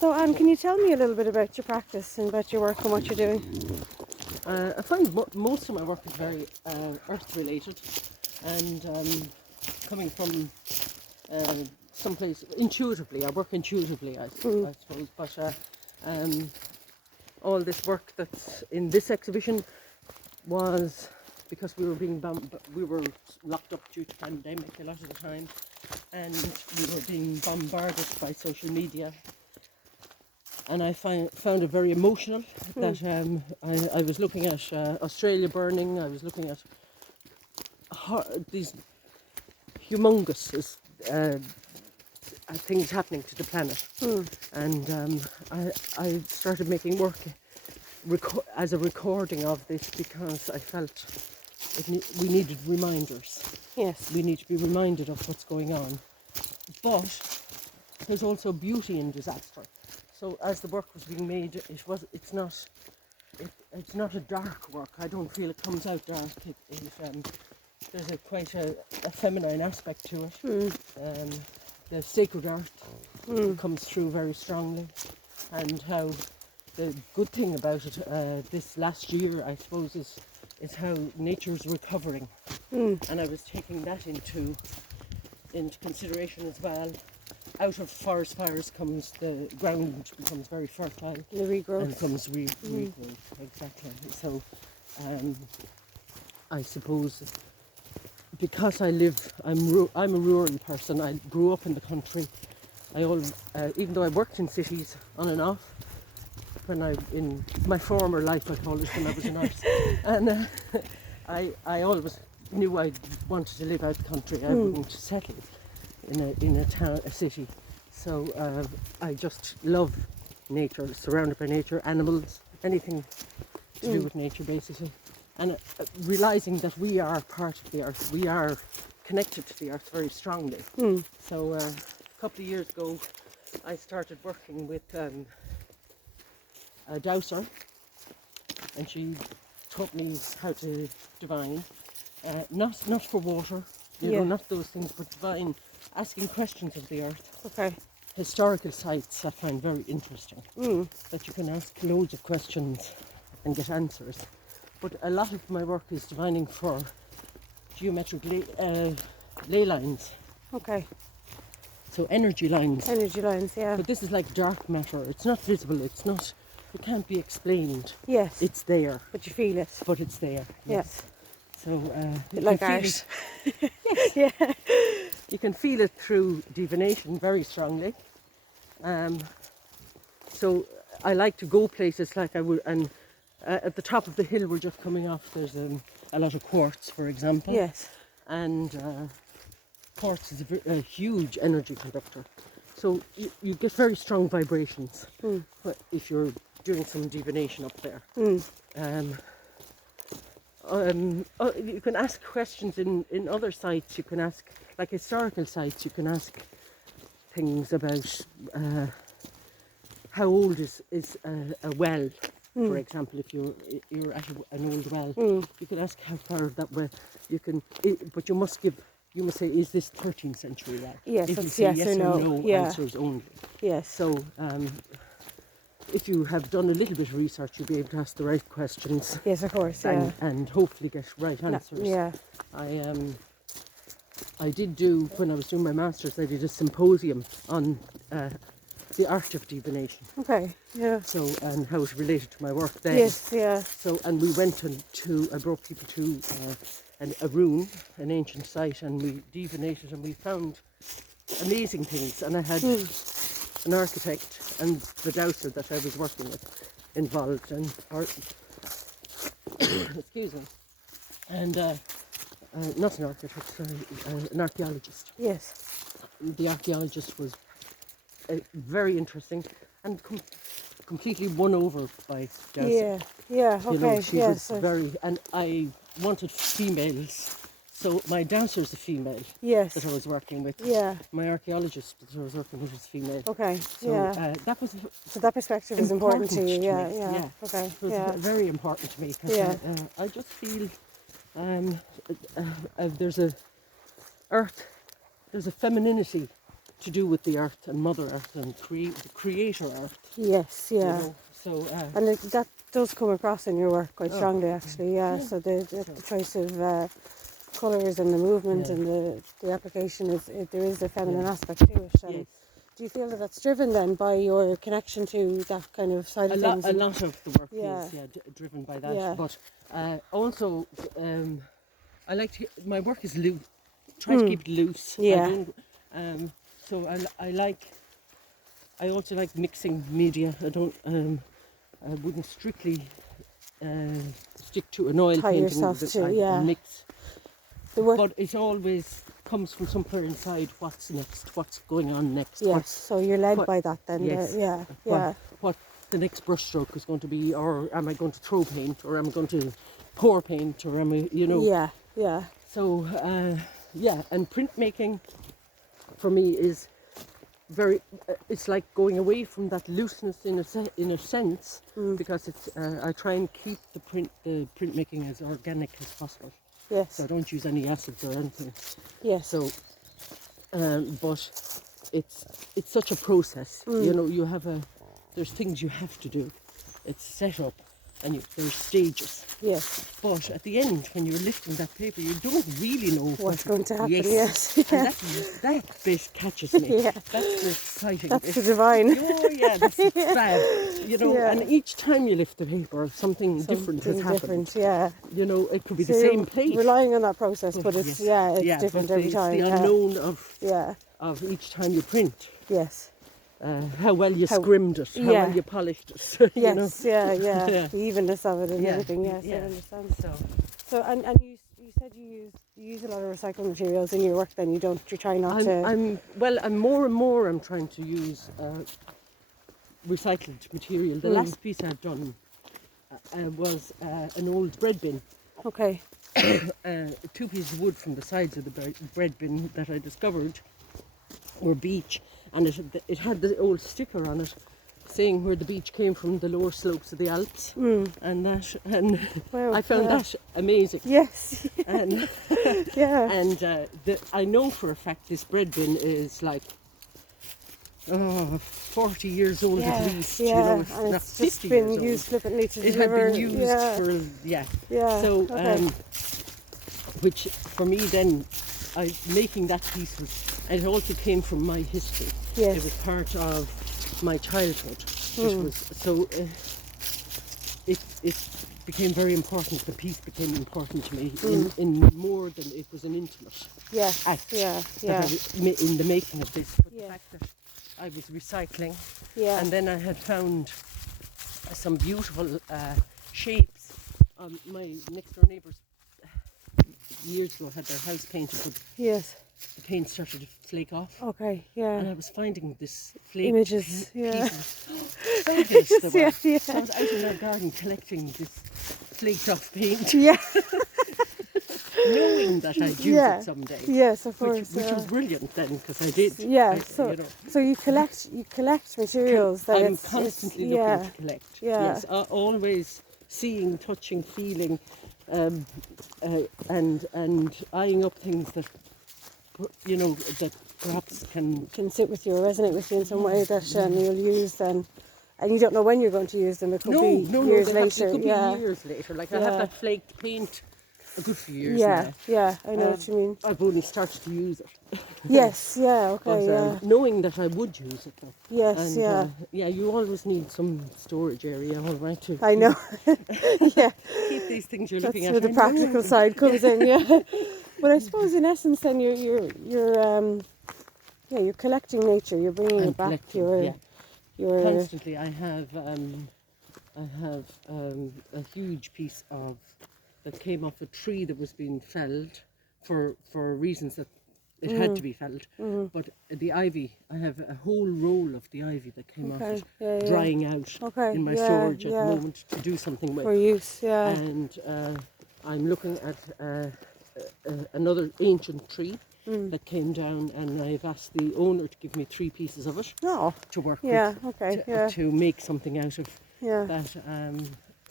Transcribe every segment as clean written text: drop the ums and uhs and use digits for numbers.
So, Anne, can you tell me a little bit about your practice and about your work and what you're doing? I find most of my work is very earth related, and coming from someplace intuitively. I work intuitively, I suppose. But all this work that's in this exhibition was because we were locked up due to pandemic a lot of the time, and we were being bombarded by social media. And I found it very emotional that I was looking at Australia burning. I was looking at these humongous things happening to the planet. And I started making work as a recording of this because I felt we needed reminders. Yes. We need to be reminded of what's going on. But there's also beauty in disaster. So as the work was being made, it's not a dark work. I don't feel it comes out dark. There's quite a feminine aspect to it. The sacred art comes through very strongly, and how the good thing about it this last year, I suppose, is how nature's recovering, and I was taking that into consideration as well. Out of forest fires comes the ground becomes very fertile. The regrowth. And comes regrowth, exactly. So I suppose because I'm a rural person. I grew up in the country. Even though I worked in cities on and off, in my former life, I call it, when I was a nurse, and I always knew I wanted to live out the country. I wouldn't settle in a town, a city. So I just love nature, surrounded by nature, animals, anything to do with nature, basically. And realizing that we are part of the earth, we are connected to the earth very strongly. So a couple of years ago, I started working with a dowser, and she taught me how to divine, not for water, you know, not those things, but divine, asking questions of the earth. Okay. Historical sites I find very interesting, that you can ask loads of questions and get answers. But a lot of my work is divining for geometric ley lines. Okay. So energy lines. Energy lines, yeah. But this is like dark matter. It's not visible. It can't be explained. Yes. It's there. But you feel it. But it's there. Yes. So like art. Yes. Yeah. You can feel it through divination very strongly. So I like to go places like I would, and at the top of the hill we're just coming off, there's a lot of quartz, for example. Yes. And quartz is a huge energy conductor. So you get very strong vibrations if you're doing some divination up there. You can ask questions in other sites. You can ask, like historical sites, you can ask things about how old is a well, for example. If you're at an old well, you can ask how far that well. But you must say, is this 13th century well? Yes, if you it's say yes or no. answers only. Yes. So if you have done a little bit of research, you'll be able to ask the right questions. Yes, of course. And hopefully get right answers. Yeah. I did do, when I was doing my master's, I did a symposium on the art of divination. Okay. Yeah. So, and how it related to my work then. Yes. Yeah. So, and we went I brought people to a room, an ancient site, and we divinated, and we found amazing things. And I had an architect and the dowser that I was working with involved, and excuse me, and not an architect, sorry, an archaeologist. Yes. The archaeologist was very interesting and completely won over by dowser. Yeah. Yeah. Okay. You know, she yes. was very, and I wanted females. So my dancer is a female Yes. that I was working with. Yeah. My archaeologist that I was working with is female. Okay. So Yeah. that was So that perspective is important to you. Yeah. me. Yeah. Yeah. Okay. It was Yeah. very important to me because Yeah. I just feel there's a femininity to do with the earth and Mother Earth and the creator earth. Yes, yeah. You know? So, and that does come across in your work quite strongly, actually. Yeah. Yeah. So the choice of colours and the movement and the application there is a feminine aspect to it. Yes. Do you feel that that's driven then by your connection to that kind of side of things? A lot of the work is driven by that. Yeah. But also, I like to. My work is loose. Try to keep it loose. Yeah. So I like. I also like mixing media. I don't. I wouldn't strictly stick to an oil Tie painting. yourself to, I mix. The work, But it always comes from somewhere inside. What's next? What's going on next? yes. So you're led by that then. Yes. Yeah. What the next brushstroke is going to be, or am I going to throw paint, or am I going to pour paint, or am I, you know? Yeah. So and printmaking for me is very. It's like going away from that looseness in a sense, because it's. I try and keep the printmaking as organic as possible. Yes. So I don't use any acids or anything. Yes. So, but it's such a process. You know, there's things you have to do. It's set up, and there's stages. Yes. But at the end, when you're lifting that paper, you don't really know What's going to happen? Yes. And that bit catches me. Yeah. That's the exciting That's bit. the divine. Oh yeah, that's fab. You know, Yeah. and each time you lift the paper, something different has happened. Different, yeah. You know, it could be So the same you're plate. relying on that process, but it's different but every time. It's the yeah. unknown of Yeah. each time you print. Yes. How well you scrimmed it, how well you polished it. You know? Yes. Yeah. The evenness of it and everything. Yes, I understand. So and you said you use a lot of recycled materials in your work. Then you try not to. I'm more and more. I'm trying to use recycled material. The last piece I've done was an old bread bin. Okay. 2 pieces of wood from the sides of the bread bin that I discovered were beech, and it had the old sticker on it saying where the beech came from, the lower slopes of the Alps, and Wow, I found that amazing. Yes. And I know for a fact this bread bin is like 40 years old at least. Yeah, you know, it's and not it's just 50 been years used flippantly to It deliver. had been used for So which for me then, making that piece it also came from my history. Yes. It was part of my childhood. Which was so. It became very important. The piece became important to me in more than it was an intimate act. In the making of this, but the fact that I was recycling, and then I had found some beautiful shapes. My next door neighbours years ago had their house painted, but the paint started to flake off. Okay, And I was finding this flake images, pieces. Fabulous they were. So I was out in my garden collecting this flaked off paint, knowing that I'd use it someday. Yes, of course. Which was brilliant then, because I did. So you collect materials. I'm constantly looking to collect. Yes, always seeing, touching, feeling, and eyeing up things that that perhaps can sit with you or resonate with you in some way that you'll use then. And you don't know when you're going to use them. It could be years later. It could be years later. Like I have that flaked paint a good few years now. I know what you mean. I've only started to use it. But, knowing that I would use it though. Yes, and, you always need some storage area, all right, too. I know. Keep these things you're looking at. That's where the practical side comes in, But I suppose in essence then you're collecting nature, you're bringing it back. You're constantly. I have a huge piece that came off a tree that was being felled for reasons that it had to be felled. But the ivy, I have a whole roll of the ivy that came off it, drying out in my storage at the moment to do something with. For use, And I'm looking at another ancient tree that came down, and I've asked the owner to give me 3 pieces of it to work with, to make something out of that.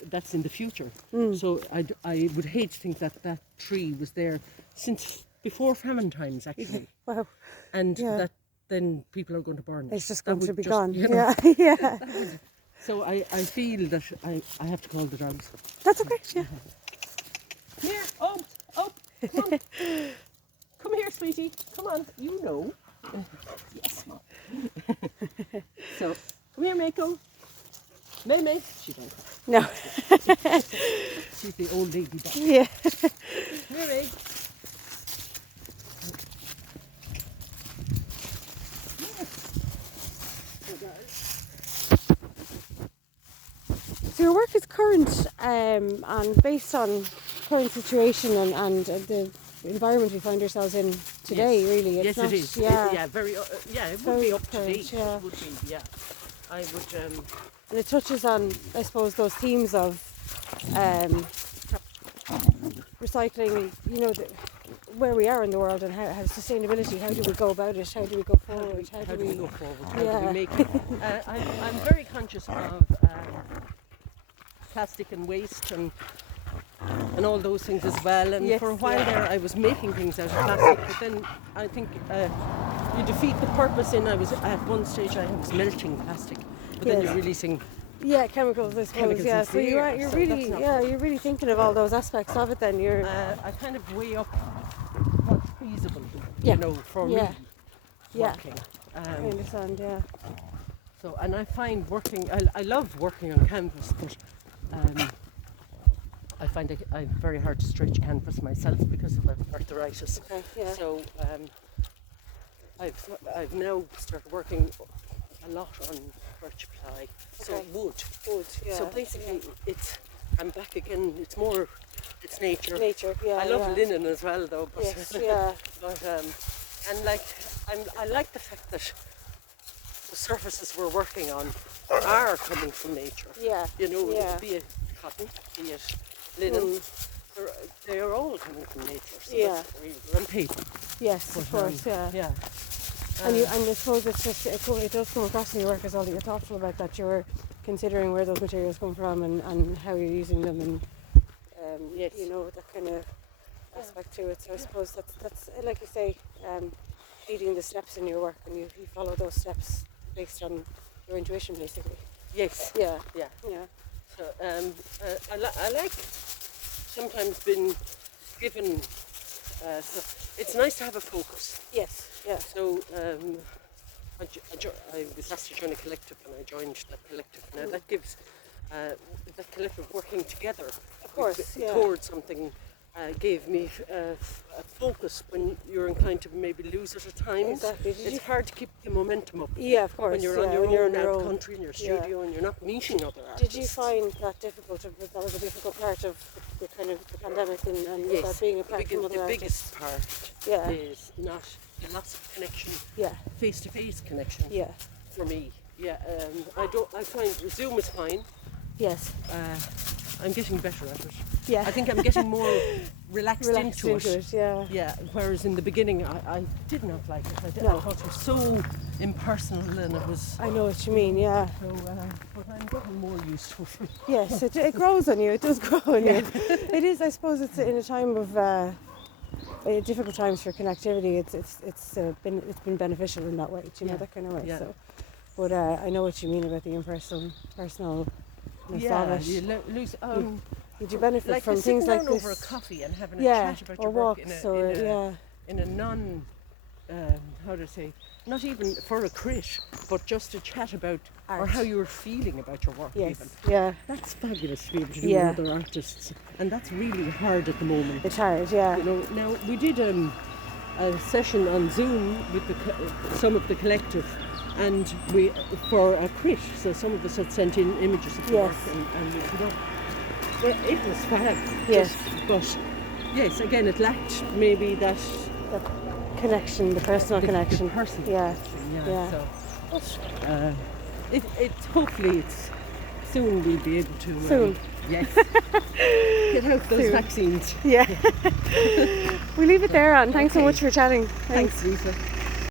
That's in the future. So I would hate to think that tree was there since before famine times, actually. Wow. And that then people are going to burn it. It's just That going to would be just, gone. you know, Yeah, yeah. So I feel that I have to call the dogs. That's okay. Yeah. Come here. Oh, come on. Come here, sweetie. Come on. You know. Yes, Mom. So, come here, Mako. May. She don't come. No. She's the old lady dog. Yeah. Come here, May. So your work is current and based on current situation and the environment we find ourselves in today. Yes. Really, it's Yes, not, it is. Yeah, It would very be up to current, date. yeah. It would be, yeah. I would, and it touches on, I suppose, those themes of recycling. You know, where we are in the world and how sustainability. How do we go about it? How do we go forward? How do we go forward? How Yeah. do we make it? I'm very conscious of plastic and waste and all those things as well. And Yes, for a while yeah. there, I was making things out of plastic, but then I think you defeat the purpose. At one stage I was melting plastic, but then Yes. you're releasing. Yeah, chemicals, I suppose. Chemicals Yeah, into so the you're air, you're so really that's not- you're really thinking of all those aspects of it. Then you're I kind of weigh up what's feasible, Yeah. you know, for Yeah. me Yeah. working. I understand. Yeah. So, and I find working, I love working on canvas, but I find I'm very hard to stretch canvas myself because of arthritis. Okay. Yeah. So I've now started working a lot on birch ply, so Okay. wood. Wood. Yeah. So basically, I'm back again. It's nature. Nature. Yeah. I love yeah. linen as well, though. But Yes. Yeah. but and like I like the fact that the surfaces we're working on are coming from nature. Yeah. You know, Yeah. be it cotton, be it linen, they are all coming from nature. So Yeah. that's really good. And paper. Yes. Of But, course. Yeah. Yeah. And I suppose it does come across in your work as well that you're thoughtful about that. You're considering where those materials come from and how you're using them and Yes. you know, that kind of aspect to it. So I suppose that's like you say, leading the steps in your work, and you follow those steps based on your intuition, basically. Yes. Yeah. Yeah. Yeah. So I like sometimes being given. So it's nice to have a focus. Yes. Yeah. So I was asked to join a collective, and I joined that collective. Now that gives that collective working together, Of course. Yeah. towards something, gave me a focus when you're inclined to maybe lose it at times. Exactly. It's hard to keep the momentum up. Yeah, of course. When you're yeah, on your when you're own on your out own. country in your Yeah. studio and you're not meeting other Did artists. you find that difficult? That was a difficult part of the kind of the pandemic and Yes, that being apart from other the artists. biggest part Yeah. is not the loss of connection, Yeah. face-to-face connection. Yeah. For me, yeah. I find Zoom is fine. Yes. I'm getting better at it. Yeah. I think I'm getting more relaxed into it. Yeah. Yeah, whereas in the beginning I did not like it. No. I thought it was so impersonal and it was. I know what you mean. Yeah. So, but I'm getting more used to it. Yes, it grows on you. It does grow on you. It is. I suppose it's in a time of difficult times for connectivity. It's been beneficial in that way. Do you know, Yeah. that kind of way? Yeah. So, but I know what you mean about the personal. Yeah, you lose. Did you benefit Like from you're things sitting like down this? over a coffee and having a Yeah, chat about or your work walks, or in a non, how to say, not even for a crit, but just to chat about or Art. how you were feeling about your work. Yes. Even. Yeah. That's fabulous to be able to do Yeah. with other artists, and that's really hard at the moment. It's hard. Yeah. You know, now we did a session on Zoom with some of the collective, and we for a crit. So some of us had sent in images of the Yes. work, and we put up. It was fab. Yes. But yes, again, it lacked maybe that The connection, the personal connection. The personal Yeah. connection, Yeah. So, but, hopefully it's soon we'll be able to. Soon. Yes. Get out those Soon. vaccines. Yeah. We leave it there, Anne. Thanks so Okay. much for chatting. Thanks, Lisa.